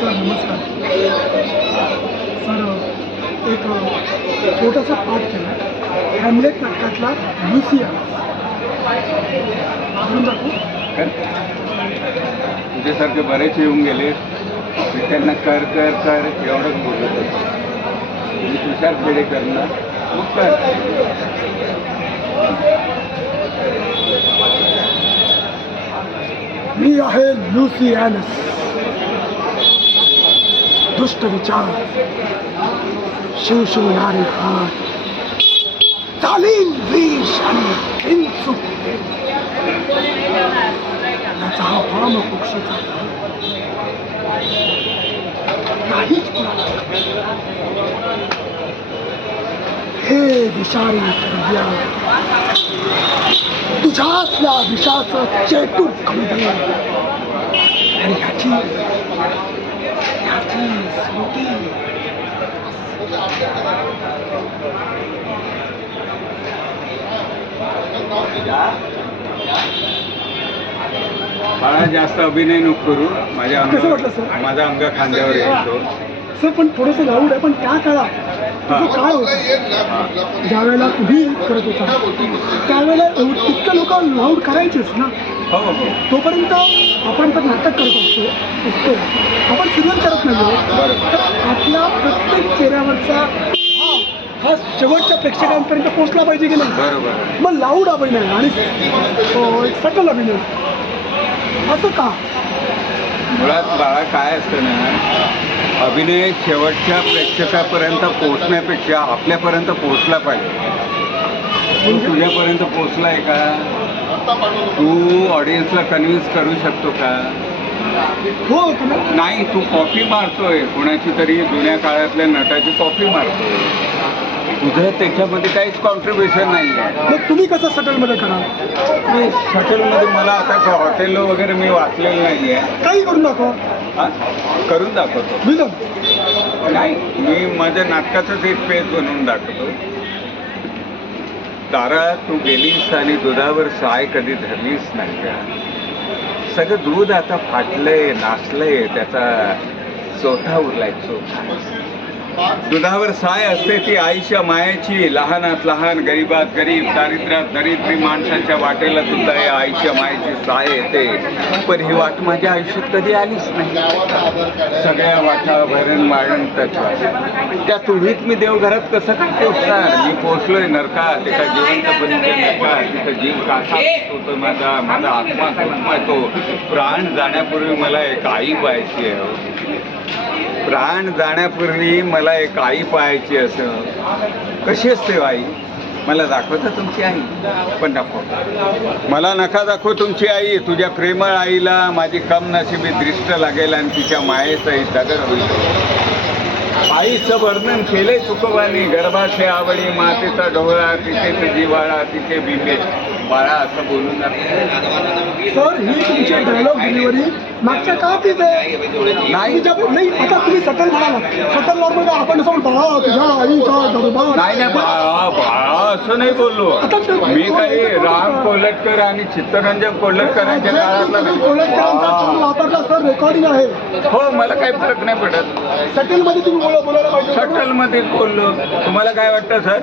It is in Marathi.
सर नमस्कार. सर एक छोटासा पाठ केला हॅमलेट नाटकातला लुसिया म्हणून दाखवू. तुझ्यासारखे बरेच येऊन गेले मी त्यांना कर कर कर एवढंच बोलत होतो. तुम्ही तुषार खेडेकर ना मग कर. मी आहे लुसियानस. दुष्ट विचार, शिवशिवणारे हात, चालीन विष आणि हिंसुक याचा हा वाम पक्षीचा नाहीच कुणाला. हे विषारी द्रव्या तुझ्यातल्या विषाचं चेटूक खंडे आणि ह्याची स्मृती मला जास्त अभिनय नको करू. कसं वाटलं सर? माझा अंग खांद्यावर येतो सर, पण थोडंसं लाऊड आहे. पण त्या काळात काय होतं ज्या वेळेला तुम्ही करत होता त्यावेळेला इतकं लोक लाऊड करायचेच ना. हो तोपर्यंत आपण तर नाटक करत असतो आपण सिरियल करत नाही. तर आपल्या प्रत्येक चेहऱ्यावरचा हा शेवटच्या प्रेक्षकांपर्यंत पोहोचला पाहिजे की नाही. बरोबर. मग लाऊड अभिनय आणि सटल अभिनय असं का? मुळात बाळा काय असतं ना, अभिनय शेवटच्या प्रेक्षकापर्यंत पोहोचण्यापेक्षा आपल्यापर्यंत पोहोचला पाहिजे. तू तुझ्यापर्यंत पोहोचलाय का? तू ऑडियन्सला कन्व्हिन्स करू शकतो का? हो. नाही, तू कॉपी मारतोय कोणाची तरी जुन्या काळातल्या नटाची कॉपी मारतोय. तुझं त्याच्यामध्ये काहीच कॉन्ट्रीब्युशन नाही आहे. मग तुम्ही कसं सटलमध्ये कराल? मी शटलमध्ये मला आता हॉटेल वगैरे मी वाचलेलं नाही आहे. काही करून दाखवा. हां, करून दाखवतो. विलन नाही, मी माझ्या नाटकाचंच एक पेज बनवून दाखवतो. तारा तू गेलीस आणि दुधावर साय कधी धरलीस नाही का? सगळं दूध आता फाटलंय, नाचलंय, त्याचा चोथा उरलाय, चोथा. दुधावर साय असते ती आईच्या मायेची. लहानात लहान, गरीबात गरीब, दारिद्र्यात दरिद्री माणसाच्या वाटेला सुद्धा या आईच्या मायेची साय येते. पण ही वाट माझ्या आयुष्यात कधी आलीच नाही. सगळ्या वाटा भरण मारण त्या तुढीत मी देवघरात कसं काय पोचणार? मी पोचलोय नरकात, एका जिवंत बनीच्या नरकात. तिथं जीव कासा होतो माझा आत्मा घुमतो. प्राण जाण्यापूर्वी मला एक आई पाहायची आहे. प्राण जाण्यापूर्वी मला एक आई पाहायची. असं कशी असते आई? मला दाखवता तुमची आई? पण दाखव. मला नका दाखव तुमची आई. तुझ्या प्रेमळ आईला माझी कमनशिबी दृष्ट लागेल आणि तिच्या मायेचाही दगड होईल. आईचं वर्णन केलंय तुकोबांनी. गर्भाचे आवडी, मातेचा डोळा, तिथेच जिव्हाळा, तिथे बिंबे बाळा, असं बोलून सर ही तुमची डायलॉग डिलिव्हरी मागच्या काळातच आहे. नाही. आता तुम्ही सटल म्हणाला. सटल नॉर्मल आपण असं म्हणतो तुझ्या आईचा दरबार. नाही बाळा असं नाही बोललो मी. काही राम कोल्हटकर आणि चित्तरंजन कोल्हटकरांच्या काळातला वापरला सर. रेकॉर्डिंग आहे. हो, मला काही फरक नाही पडत. सटल मध्ये तुम्ही बोलायला पाहिजे. सटल मध्ये बोललो. तुम्हाला काय वाटतं सर?